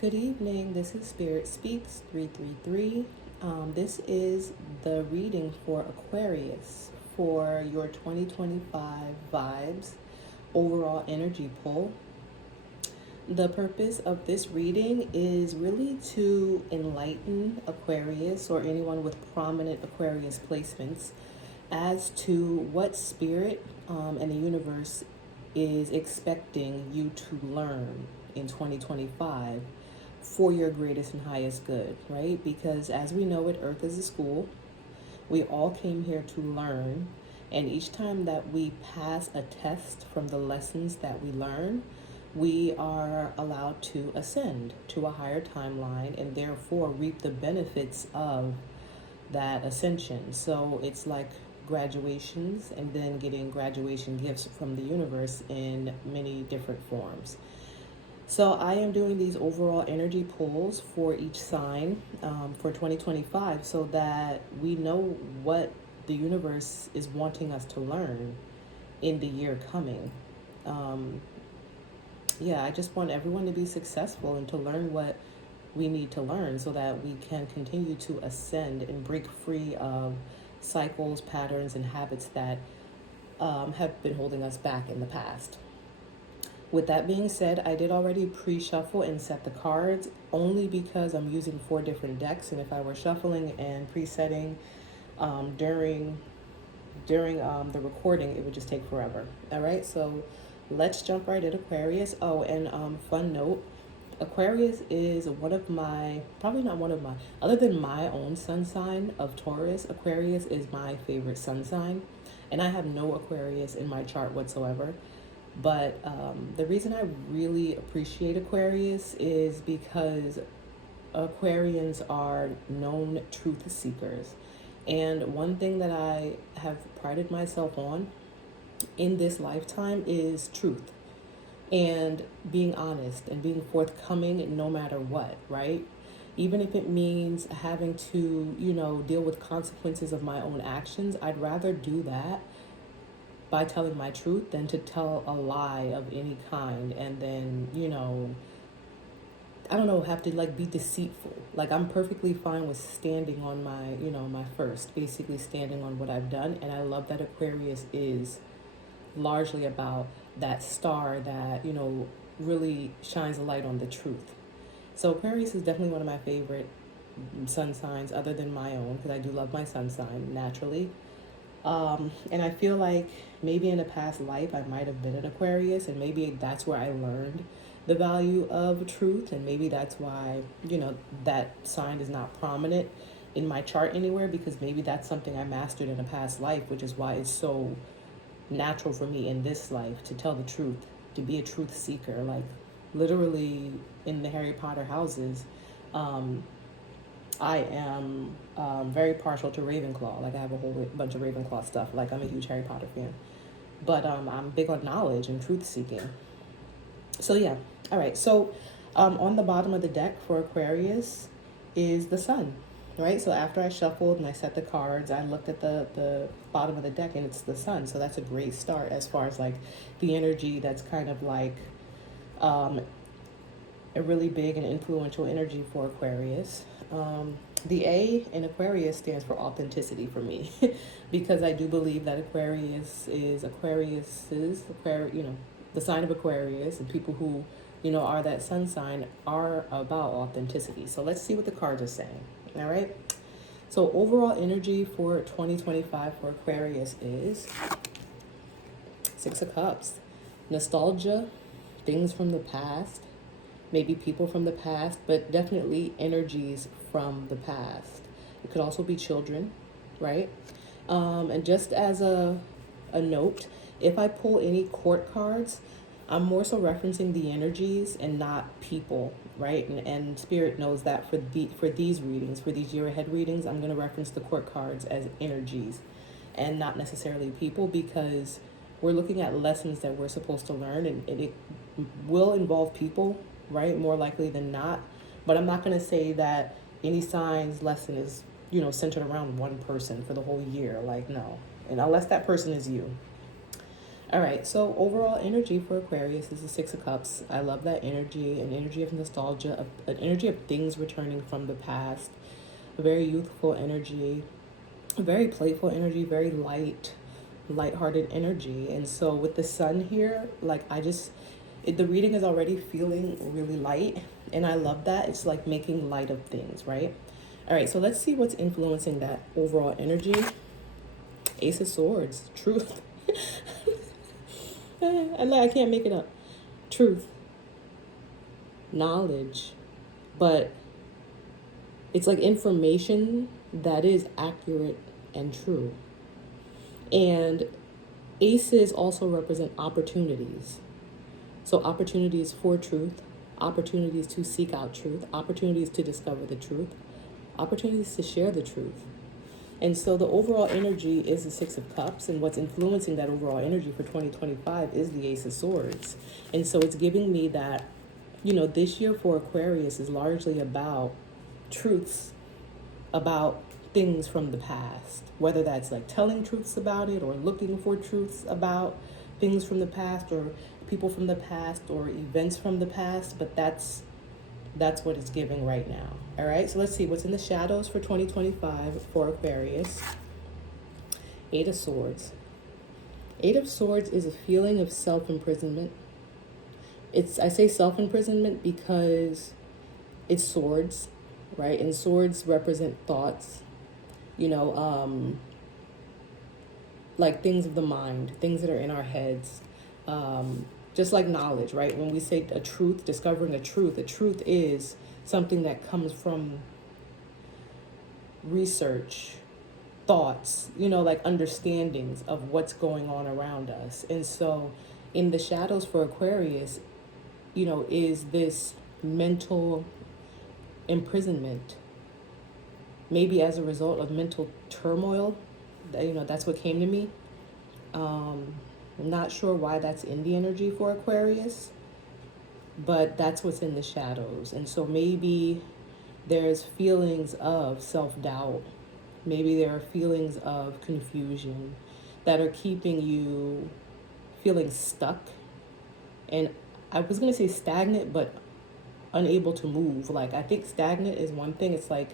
Good evening. This is Spirit Speaks 333. This is the reading for Aquarius for your 2025 vibes overall energy pull. The purpose of this reading is really to enlighten Aquarius or anyone with prominent Aquarius placements as to what spirit and the universe is expecting you to learn in 2025 for your greatest and highest good, right? Because as we know it, Earth is a school. We all came here to learn. And each time that we pass a test from the lessons that we learn, we are allowed to ascend to a higher timeline and therefore reap the benefits of that ascension. So it's like graduations and then getting graduation gifts from the universe in many different forms. So I am doing these overall energy pulls for each sign for 2025 so that we know what the universe is wanting us to learn in the year coming. I just want everyone to be successful and to learn what we need to learn so that we can continue to ascend and break free of cycles, patterns, and habits that have been holding us back in the past. With that being said, I did already pre-shuffle and set the cards only because I'm using 4 different decks, and if I were shuffling and pre-setting during the recording, it would just take forever. All right, so let's jump right at Aquarius. Oh, and fun note, Aquarius is one of my, probably not one of my, other than my own sun sign of Taurus, Aquarius is my favorite sun sign, and I have no Aquarius in my chart whatsoever. But the reason I really appreciate Aquarius is because Aquarians are known truth seekers. And one thing that I have prided myself on in this lifetime is truth and being honest and being forthcoming no matter what, right? Even if it means having to, deal with consequences of my own actions, I'd rather do that by telling my truth than to tell a lie of any kind and then, I don't know, have to be deceitful. Like, I'm perfectly fine with standing on my, my first, basically standing on what I've done. And I love that Aquarius is largely about that star that, really shines a light on the truth. So Aquarius is definitely one of my favorite sun signs other than my own, because I do love my sun sign naturally. And I feel like maybe in a past life I might have been an Aquarius, and maybe that's where I learned the value of truth, and maybe that's why, that sign is not prominent in my chart anywhere, because maybe that's something I mastered in a past life, which is why it's so natural for me in this life to tell the truth, to be a truth seeker. Like, literally in the Harry Potter houses, I am very partial to Ravenclaw. Like, I have a whole bunch of Ravenclaw stuff. Like, I'm a huge Harry Potter fan. But I'm big on knowledge and truth seeking. So, yeah. All right. So, on the bottom of the deck for Aquarius is the sun, right? So, after I shuffled and I set the cards, I looked at the bottom of the deck and it's the sun. So, that's a great start as far as, the energy that's kind of a really big and influential energy for Aquarius. The A in Aquarius stands for authenticity for me, because I do believe that Aquarius is the sign of Aquarius, and people who, are that sun sign are about authenticity. So let's see what the cards are saying. All right. So overall energy for 2025 for Aquarius is 6 of Cups, nostalgia, things from the past, maybe people from the past, but definitely energies from the past. It could also be children, right? And just as a note, if I pull any court cards, I'm more so referencing the energies and not people, right? And Spirit knows that for these readings, for these year ahead readings, I'm going to reference the court cards as energies and not necessarily people, because we're looking at lessons that we're supposed to learn, and it will involve people, right? More likely than not. But I'm not going to say that any sign's lesson is, centered around one person for the whole year. Like, no. And unless that person is you. All right, so overall energy for Aquarius is the Six of Cups. I love that energy, an energy of nostalgia, an energy of things returning from the past, a very youthful energy, a very playful energy, very light-hearted energy. And so with the sun here, like the reading is already feeling really light, and I love that. It's like making light of things, right? All right, so let's see what's influencing that overall energy. Ace of Swords, truth. I can't make it up. Truth, knowledge, but it's like information that is accurate and true. And aces also represent opportunities. So opportunities for truth, opportunities to seek out truth, opportunities to discover the truth, opportunities to share the truth. And so the overall energy is the Six of Cups, and what's influencing that overall energy for 2025 is the Ace of Swords. And so it's giving me that, this year for Aquarius is largely about truths, about things from the past, whether that's like telling truths about it or looking for truths about things from the past or people from the past or events from the past, but that's what it's giving right now. All right, so let's see what's in the shadows for 2025 for Aquarius. Eight of Swords. Eight of Swords is a feeling of self-imprisonment. I say self-imprisonment because it's swords, right? And swords represent thoughts, like things of the mind, things that are in our heads. Just like knowledge, right? When we say a truth, discovering a truth is something that comes from research, thoughts, like understandings of what's going on around us. And so in the shadows for Aquarius, is this mental imprisonment, maybe as a result of mental turmoil. That's what came to me. I'm not sure why that's in the energy for Aquarius, but that's what's in the shadows. And so maybe there's feelings of self-doubt. Maybe there are feelings of confusion that are keeping you feeling stuck. And I was going to say stagnant, but unable to move. Like, I think stagnant is one thing. It's like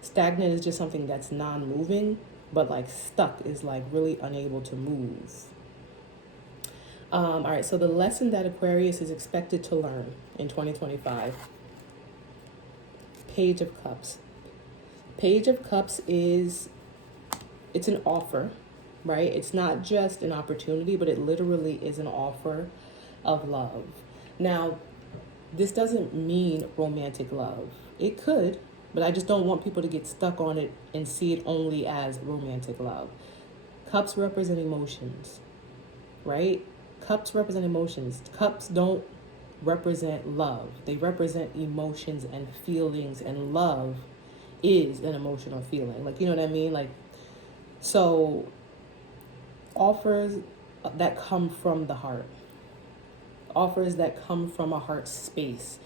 stagnant is just something that's non-moving, but like stuck is like really unable to move. All right, so the lesson that Aquarius is expected to learn in 2025. Page of Cups. Page of Cups it's an offer, right? It's not just an opportunity, but it literally is an offer of love. Now, this doesn't mean romantic love. It could, but I just don't want people to get stuck on it and see it only as romantic love. Cups represent emotions, right? Cups represent emotions. Cups don't represent love. They represent emotions and feelings, and love is an emotional feeling. Like, you know what I mean? Like, so offers that come from the heart, offers that come from a heart space,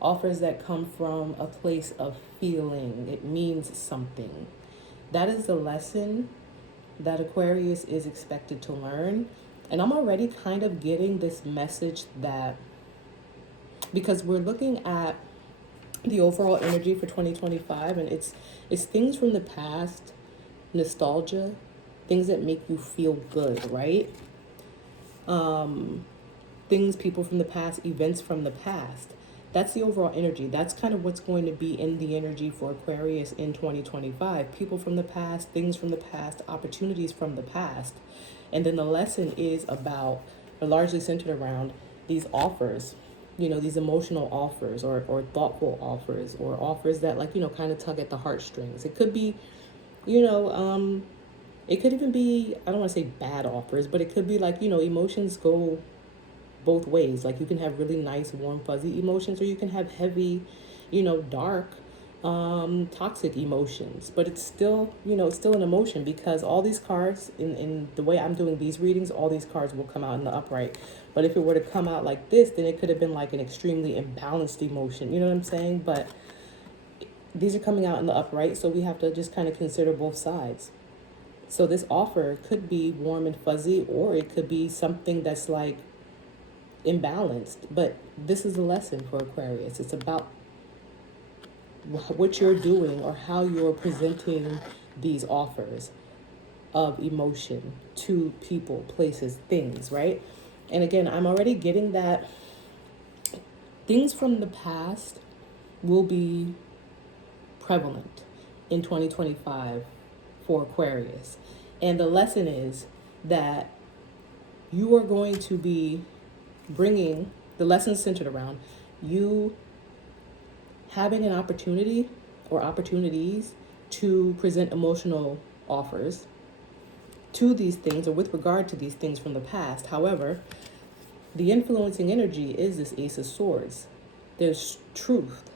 offers that come from a place of feeling. It means something. That is the lesson that Aquarius is expected to learn. And I'm already kind of getting this message that, because we're looking at the overall energy for 2025, and it's things from the past, nostalgia, things that make you feel good, right? Things, people from the past, events from the past. That's the overall energy. That's kind of what's going to be in the energy for Aquarius in 2025. People from the past, things from the past, opportunities from the past. And then the lesson is about, or largely centered around, these offers, these emotional offers or thoughtful offers, or offers that kind of tug at the heartstrings. It could be, it could even be, I don't want to say bad offers, but it could be like, emotions go both ways. Like, you can have really nice, warm, fuzzy emotions, or you can have heavy, dark, toxic emotions. But it's still, it's still an emotion, because all these cards, in the way I'm doing these readings, all these cards will come out in the upright. But if it were to come out like this, then it could have been like an extremely imbalanced emotion. You know what I'm saying? But these are coming out in the upright, so we have to just kind of consider both sides. So this offer could be warm and fuzzy, or it could be something that's like imbalanced. But this is a lesson for Aquarius. It's about what you're doing or how you're presenting these offers of emotion to people, places, things, right? And again, I'm already getting that things from the past will be prevalent in 2025 for Aquarius. And the lesson is that you are going to be bringing the lessons centered around you having an opportunity or opportunities to present emotional offers to these things or with regard to these things from the past. However, the influencing energy is this Ace of Swords. There's truth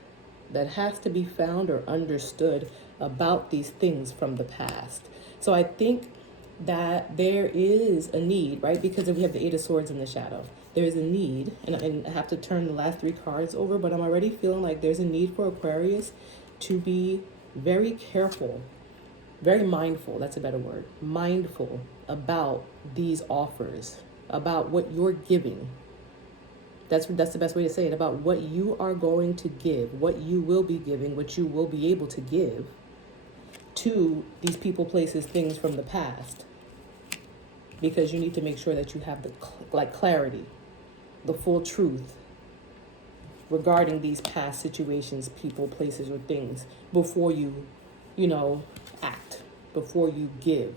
that has to be found or understood about these things from the past. So I think that there is a need, right? Because we have the Eight of Swords in the shadow. There is a need, and I have to turn the last three cards over, but I'm already feeling like there's a need for Aquarius to be very careful, very mindful, that's a better word, mindful about these offers, about what you're giving. That's the best way to say it, about what you are going to give, what you will be giving, what you will be able to give to these people, places, things from the past. Because you need to make sure that you have the clarity, the full truth regarding these past situations, people, places, or things before you act, before you give,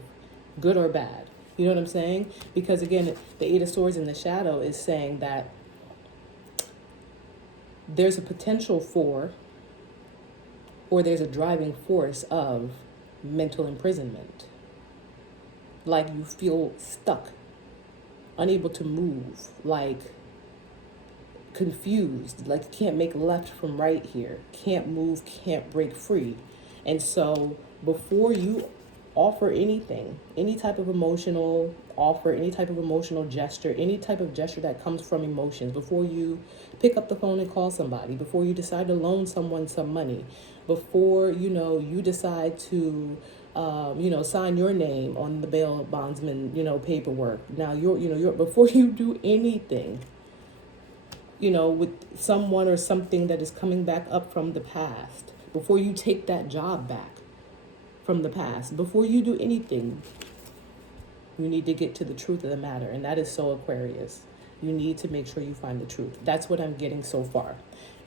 good or bad. You know what I'm saying? Because again, the Eight of Swords in the shadow is saying that there's a potential for, or there's a driving force of mental imprisonment. Like you feel stuck, unable to move, like confused, like you can't make left from right here, can't move, can't break free. And so before you offer anything, any type of emotional offer, any type of emotional gesture, any type of gesture that comes from emotions, before you pick up the phone and call somebody, before you decide to loan someone some money, before you decide to sign your name on the bail bondsman paperwork. Now you're before you do anything with someone or something that is coming back up from the past, before you take that job back from the past, before you do anything, you need to get to the truth of the matter. And that is so Aquarius. You need to make sure you find the truth. That's what I'm getting so far.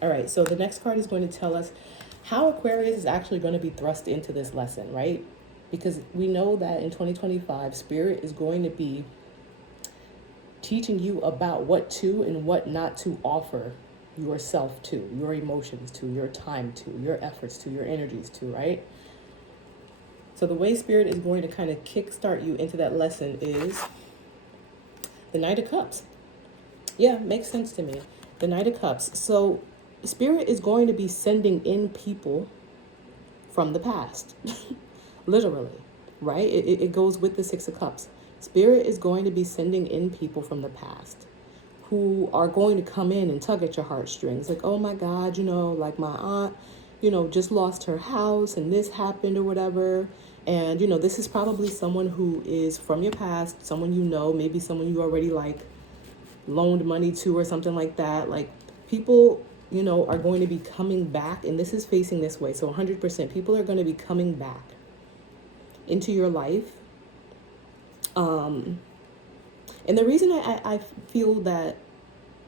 All right, so the next card is going to tell us how Aquarius is actually going to be thrust into this lesson, right? Because we know that in 2025, Spirit is going to be teaching you about what to and what not to offer yourself to, your emotions to, your time to, your efforts to, your energies to, right? So the way Spirit is going to kind of kickstart you into that lesson is the Knight of Cups. Yeah, makes sense to me. The Knight of Cups. So Spirit is going to be sending in people from the past, literally, right? It goes with the Six of Cups. Spirit is going to be sending in people from the past who are going to come in and tug at your heartstrings. Like, oh my God, like my aunt, just lost her house and this happened or whatever. And, this is probably someone who is from your past, someone maybe someone you already loaned money to or something like that. Like people, are going to be coming back, and this is facing this way. So 100% people are going to be coming back into your life. And the reason I feel that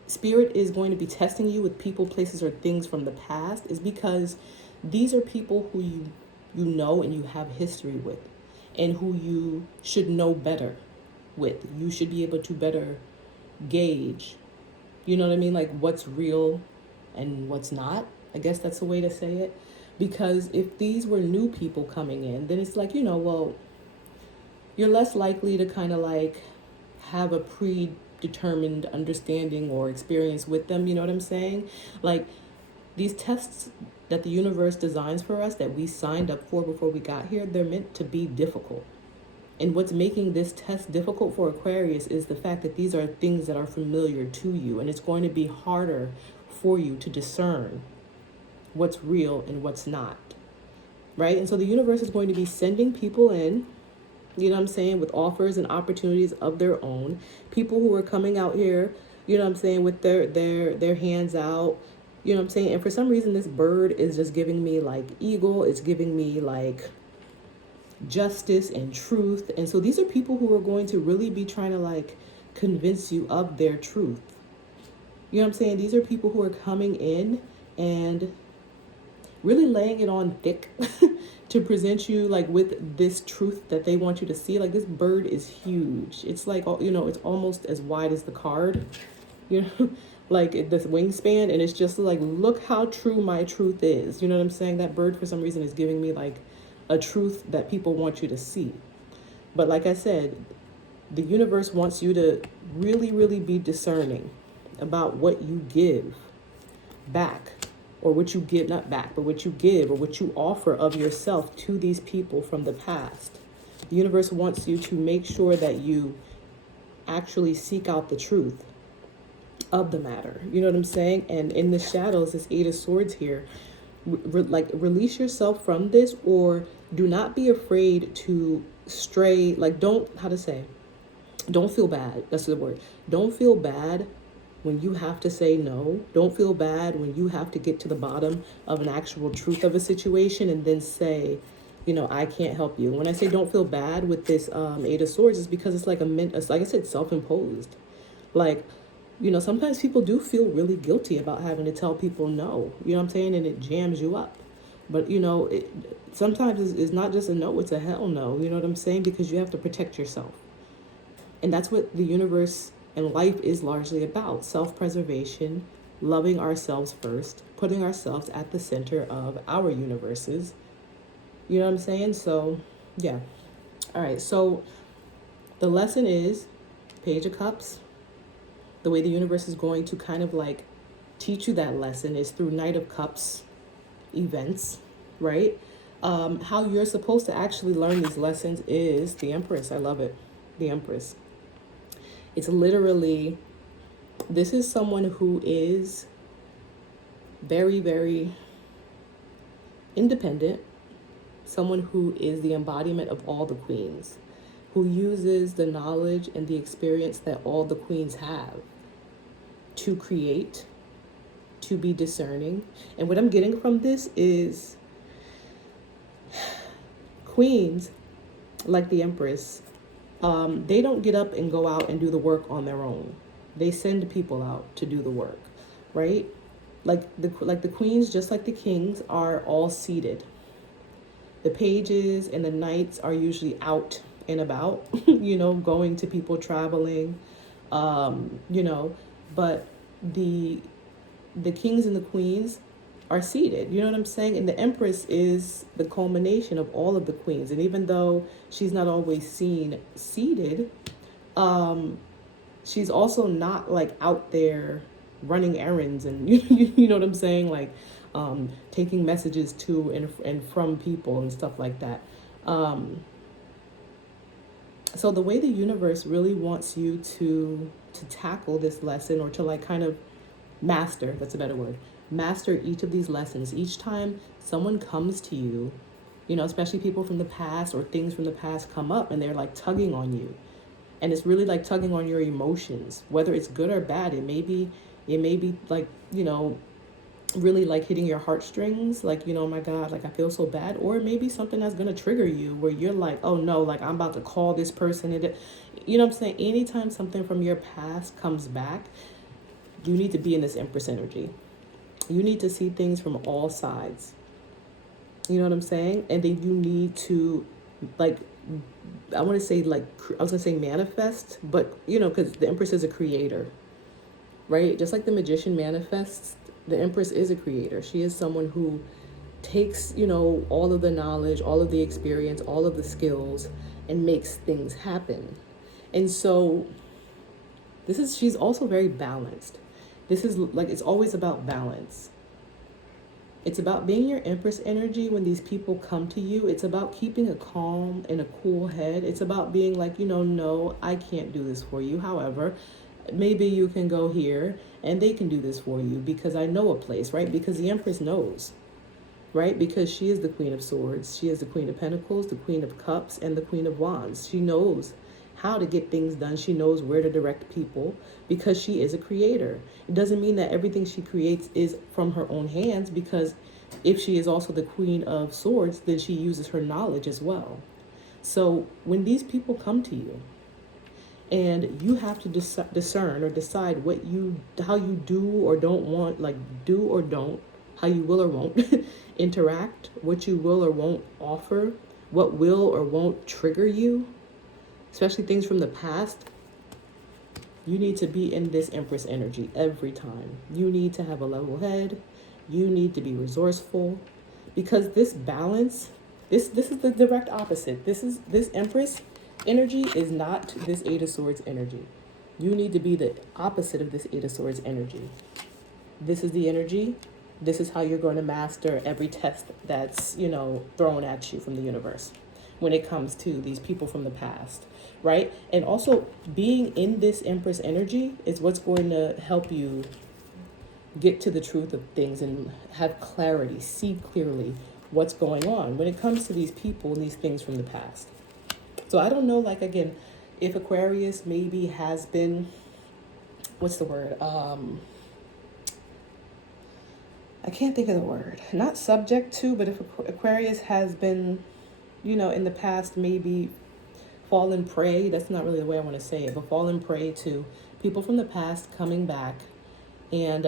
Spirit is going to be testing you with people, places, or things from the past is because these are people who you know and you have history with, and who you should know better with. You should be able to better gauge, you know what I mean? Like what's real and what's not. I guess that's the way to say it. Because if these were new people coming in, then it's like, well, you're less likely to kind of like have a predetermined understanding or experience with them. You know what I'm saying? Like these tests that the universe designs for us, that we signed up for before we got here, they're meant to be difficult. And what's making this test difficult for Aquarius is the fact that these are things that are familiar to you, and it's going to be harder for you to discern what's real and what's not, right? And so the universe is going to be sending people in you know what I'm saying, with offers and opportunities of their own. People who are coming out here, you know what I'm saying, with their hands out, you know what I'm saying. And for some reason, this bird is just giving me like eagle. It's giving me like justice and truth. And so these are people who are going to really be trying to like convince you of their truth. You know what I'm saying? These are people who are coming in and really laying it on thick to present you like with this truth that they want you to see. Like this bird is huge. It's like, you know, it's almost as wide as the card, you know, like this wingspan. And it's just like, look how true my truth is. You know what I'm saying? That bird for some reason is giving me like a truth that people want you to see. But like I said, the universe wants you to really, really be discerning about what you give back, or what you give, not back, but what you give or what you offer of yourself to these people from the past. The universe wants you to make sure that you actually seek out the truth of the matter. You know what I'm saying? And in the shadows, this Eight of Swords here, like release yourself from this, or do not be afraid to stray. Like don't feel bad. That's the word. Don't feel bad when you have to say no. Don't feel bad when you have to get to the bottom of an actual truth of a situation and then say, you know, I can't help you. When I say don't feel bad with this Eight of Swords, it's because it's like like I said, self-imposed. Like, you know, sometimes people do feel really guilty about having to tell people no. You know what I'm saying? And it jams you up. But, you know, sometimes it's not just a no, it's a hell no. You know what I'm saying? Because you have to protect yourself. And that's what the universe and life is largely about. Self-preservation, loving ourselves first, putting ourselves at the center of our universes. You know what I'm saying? So, yeah. All right. So the lesson is Page of Cups. The way the universe is going to kind of like teach you that lesson is through Knight of Cups events, right? How you're supposed to actually learn these lessons is the Empress. I love it. The Empress. It's literally, this is someone who is very, very independent, someone who is the embodiment of all the queens, who uses the knowledge and the experience that all the queens have to create, to be discerning. And what I'm getting from this is queens, like the Empress, they don't get up and go out and do the work on their own. They send people out to do the work, right? Like the queens, just like the kings, are all seated. The pages and the knights are usually out and about, you know, going to people, traveling, you know, but the kings and the queens are seated. You know what I'm saying? And the Empress is the culmination of all of the queens. And even though she's not always seen seated, she's also not like out there running errands and you know what I'm saying? Like taking messages to and from people and stuff like that. So the way the universe really wants you to tackle this lesson, or to like kind of master, that's a better word, master each of these lessons. Each time someone comes to you, you know, especially people from the past or things from the past come up and they're like tugging on you. And it's really like tugging on your emotions, whether it's good or bad. It may be like, you know, really like hitting your heartstrings, like, you know, oh my God, like I feel so bad. Or maybe something that's going to trigger you where you're like, oh no, like I'm about to call this person. You know what I'm saying? Anytime something from your past comes back, you need to be in this Empress energy. You need to see things from all sides. You know what I'm saying? And then you need to, like, I want to say, like, I was going to say manifest, but, you know, because the Empress is a creator, right? Just like the magician manifests, the Empress is a creator. She is someone who takes, you know, all of the knowledge, all of the experience, all of the skills, and makes things happen. And so she's also very balanced. This is like, it's always about balance. It's about being your Empress energy when these people come to you. It's about keeping a calm and a cool head. It's about being like, you know, no, I can't do this for you. However, maybe you can go here and they can do this for you because I know a place, right? Because the Empress knows. right? Because she is the Queen of Swords. She is the Queen of Pentacles, the Queen of Cups, and the Queen of Wands. She knows how to get things done. She knows where to direct people because she is a creator. It doesn't mean that everything she creates is from her own hands, because if she is also the Queen of Swords, then she uses her knowledge as well. So when these people come to you and you have to discern or decide how you do or don't want, like do or don't, how you will or won't interact, what you will or won't offer, what will or won't trigger you, especially things from the past, you need to be in this Empress energy every time. You need to have a level head. You need to be resourceful, because this balance, this is the direct opposite. This Empress energy is not this Eight of Swords energy. You need to be the opposite of this Eight of Swords energy. This is the energy. This is how you're going to master every test that's, thrown at you from the universe when it comes to these people from the past, right? And also being in this Empress energy is what's going to help you get to the truth of things and have clarity, see clearly what's going on when it comes to these people and these things from the past. So I don't know, like, again, if Aquarius maybe has been, what's the word? I can't think of the word. Not subject to, but if Aquarius has been, in the past maybe fallen prey, that's not really the way I want to say it, but fallen prey to people from the past coming back and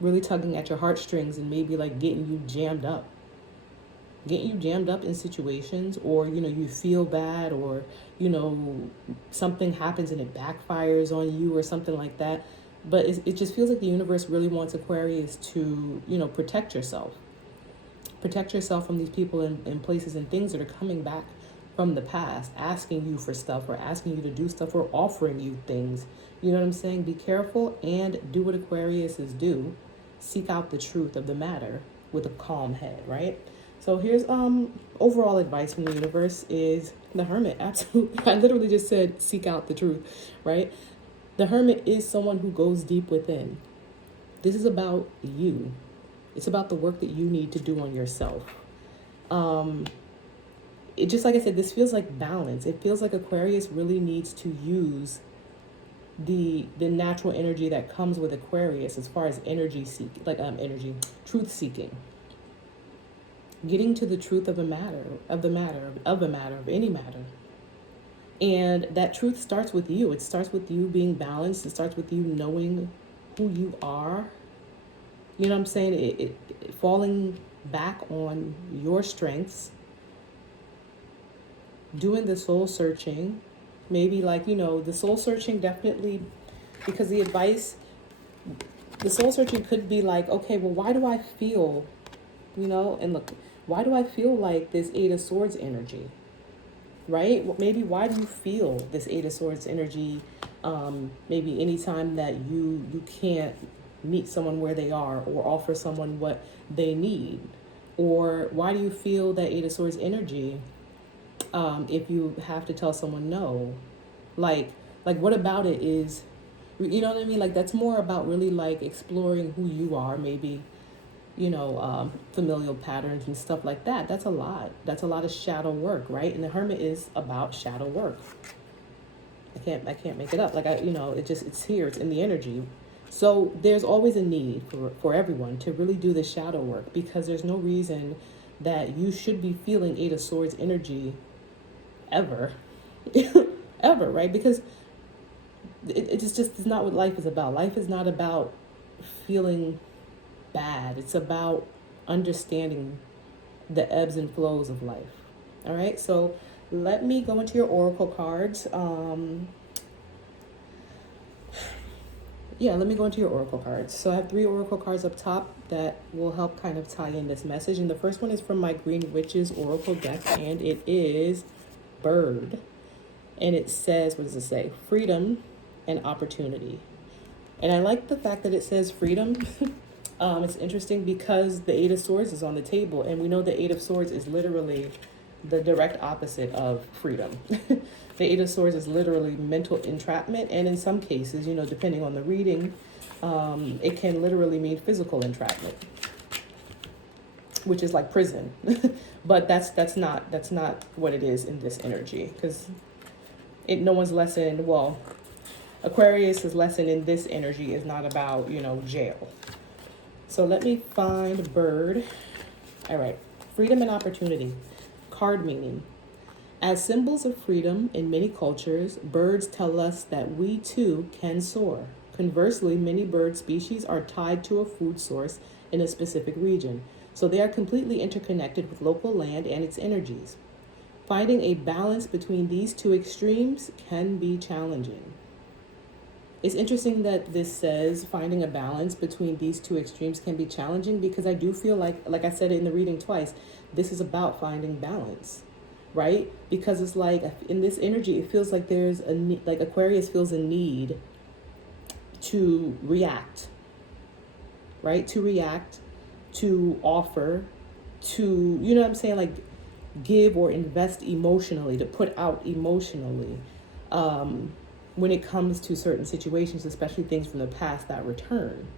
really tugging at your heartstrings and maybe like getting you jammed up in situations, or you feel bad, or something happens and it backfires on you or something like that. But it just feels like the universe really wants Aquarius to protect yourself from these people and places and things that are coming back from the past, asking you for stuff or asking you to do stuff or offering you things. You know what I'm saying? Be careful and do what Aquariuses do. Seek out the truth of the matter with a calm head, right? So here's overall advice from the universe is the Hermit. Absolutely. I literally just said seek out the truth, right? The Hermit is someone who goes deep within. This is about you. It's about the work that you need to do on yourself. It just, like I said, this feels like balance. It feels like Aquarius really needs to use the natural energy that comes with Aquarius as far as truth seeking. Getting to the truth of any matter. And that truth starts with you. It starts with you being balanced. It starts with you knowing who you are. You know what I'm saying? It falling back on your strengths. Doing the soul searching. Maybe the soul searching definitely, because the soul searching could be like, okay, well, why do I feel, and look, why do I feel like this Eight of Swords energy? Right? Maybe why do you feel this Eight of Swords energy? Maybe anytime that you can't meet someone where they are or offer someone what they need, or why do you feel that Eight of Swords energy? If you have to tell someone no, like what about it is, you know what I mean? Like that's more about really like exploring who you are, maybe. Familial patterns and stuff like that. That's a lot. That's a lot of shadow work, right? And the Hermit is about shadow work. I can't make it up. It's here. It's in the energy. So there's always a need for everyone to really do the shadow work, because there's no reason that you should be feeling Eight of Swords energy ever, ever, right? Because it just is not what life is about. Life is not about feeling bad. It's about understanding the ebbs and flows of life. All right, so let me go into your oracle cards. Let me go into your oracle cards. So I have 3 oracle cards up top that will help kind of tie in this message. And the first one is from my Green Witches oracle deck, and it is Bird. And it says, what does it say? Freedom and opportunity. And I like the fact that it says freedom. It's interesting because the Eight of Swords is on the table, and we know the Eight of Swords is literally the direct opposite of freedom. The Eight of Swords is literally mental entrapment, and in some cases, depending on the reading, it can literally mean physical entrapment. which is like prison. But that's not what it is in this energy, because no one's lesson, well, Aquarius's lesson in this energy is not about, jail. So let me find bird. All right. Freedom and opportunity. Card meaning. As symbols of freedom in many cultures, birds tell us that we too can soar. Conversely, many bird species are tied to a food source in a specific region, so they are completely interconnected with local land and its energies. Finding a balance between these two extremes can be challenging. It's interesting that this says finding a balance between these two extremes can be challenging, because I do feel like I said in the reading twice, this is about finding balance, right? Because it's like in this energy, it feels like there's like Aquarius feels a need to react, right? To react, to offer, to, you know what I'm saying? Like give or invest emotionally, to put out emotionally. When it comes to certain situations, especially things from the past that return.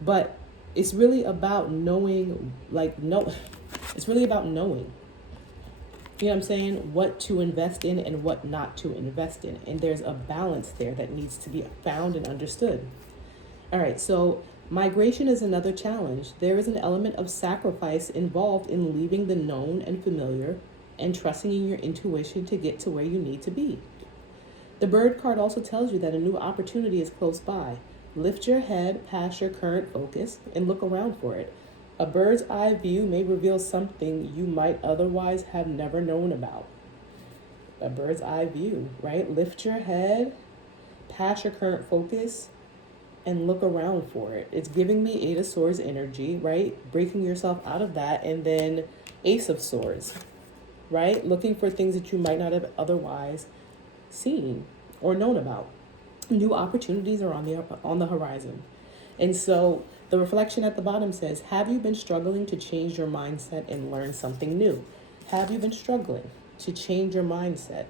But it's really about knowing, it's really about knowing, you know what I'm saying, what to invest in and what not to invest in. And there's a balance there that needs to be found and understood. All right, so migration is another challenge. There is an element of sacrifice involved in leaving the known and familiar and trusting in your intuition to get to where you need to be. The bird card also tells you that a new opportunity is close by. Lift your head past your current focus and look around for it. A bird's eye view may reveal something you might otherwise have never known about. A bird's eye view, right? Lift your head past your current focus and look around for it. It's giving me Eight of Swords energy, right? Breaking yourself out of that. And then Ace of Swords, right? Looking for things that you might not have otherwise seen or known about. New opportunities are on the horizon. And so the reflection at the bottom says, have you been struggling to change your mindset and learn something new? Have you been struggling to change your mindset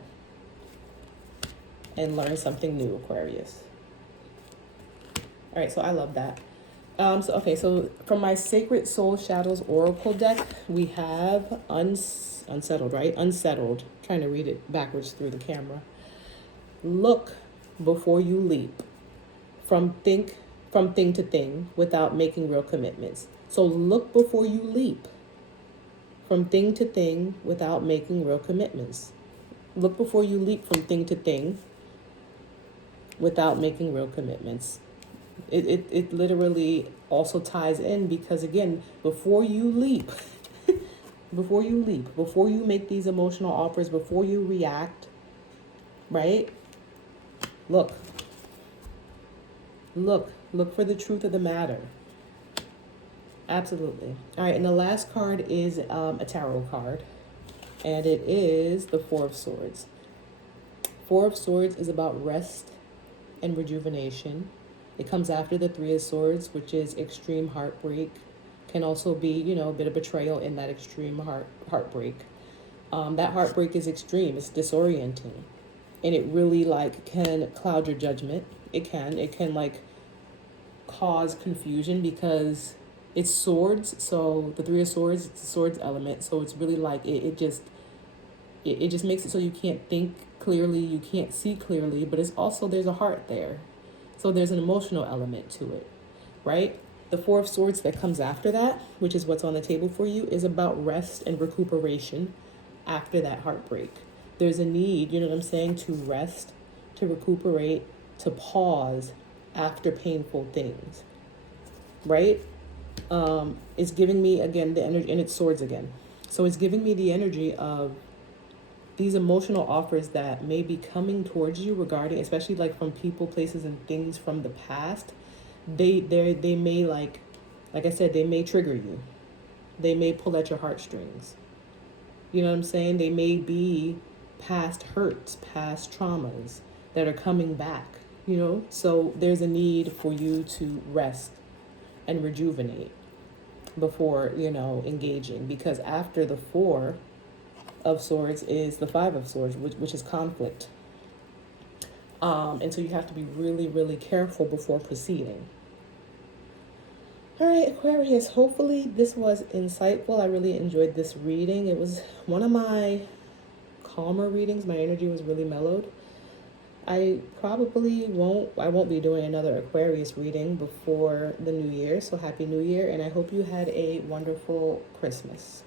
and learn something new, Aquarius? All right, so I love that. So from my Sacred Soul Shadows Oracle deck, we have unsettled, right? Unsettled. I'm trying to read it backwards through the camera. Look before you leap from thing to thing without making real commitments. So look before you leap from thing to thing without making real commitments. Look before you leap from thing to thing without making real commitments. It literally also ties in, because again, before you leap, before you make these emotional offers, before you react, right? Look for the truth of the matter. Absolutely. All right, and the last card is a tarot card, and it is the Four of Swords. Four of Swords is about rest and rejuvenation. It comes after the Three of Swords, which is extreme heartbreak. Can also be, a bit of betrayal in that extreme heartbreak. That heartbreak is extreme. It's disorienting. And it really can cloud your judgment. It can cause confusion, because it's swords. So the Three of Swords, it's the swords element. So it's really it just makes it so you can't think clearly, you can't see clearly, but it's also, there's a heart there. So there's an emotional element to it, right? The Four of Swords that comes after that, which is what's on the table for you, is about rest and recuperation after that heartbreak. There's a need, you know what I'm saying, to rest, to recuperate, to pause after painful things, right? It's giving me, again, the energy, and it's swords again. So it's giving me the energy of these emotional offers that may be coming towards you regarding, especially from people, places, and things from the past. They may, like I said, they may trigger you. They may pull at your heartstrings. You know what I'm saying? They may be past hurts, past traumas that are coming back, So there's a need for you to rest and rejuvenate before, engaging. Because after the Four of Swords is the Five of Swords, which is conflict. And so you have to be really, really careful before proceeding. All right, Aquarius, hopefully this was insightful. I really enjoyed this reading. It was one of my calmer readings. My energy was really mellowed. I won't be doing another Aquarius reading before the new year. So happy new year, and I hope you had a wonderful Christmas.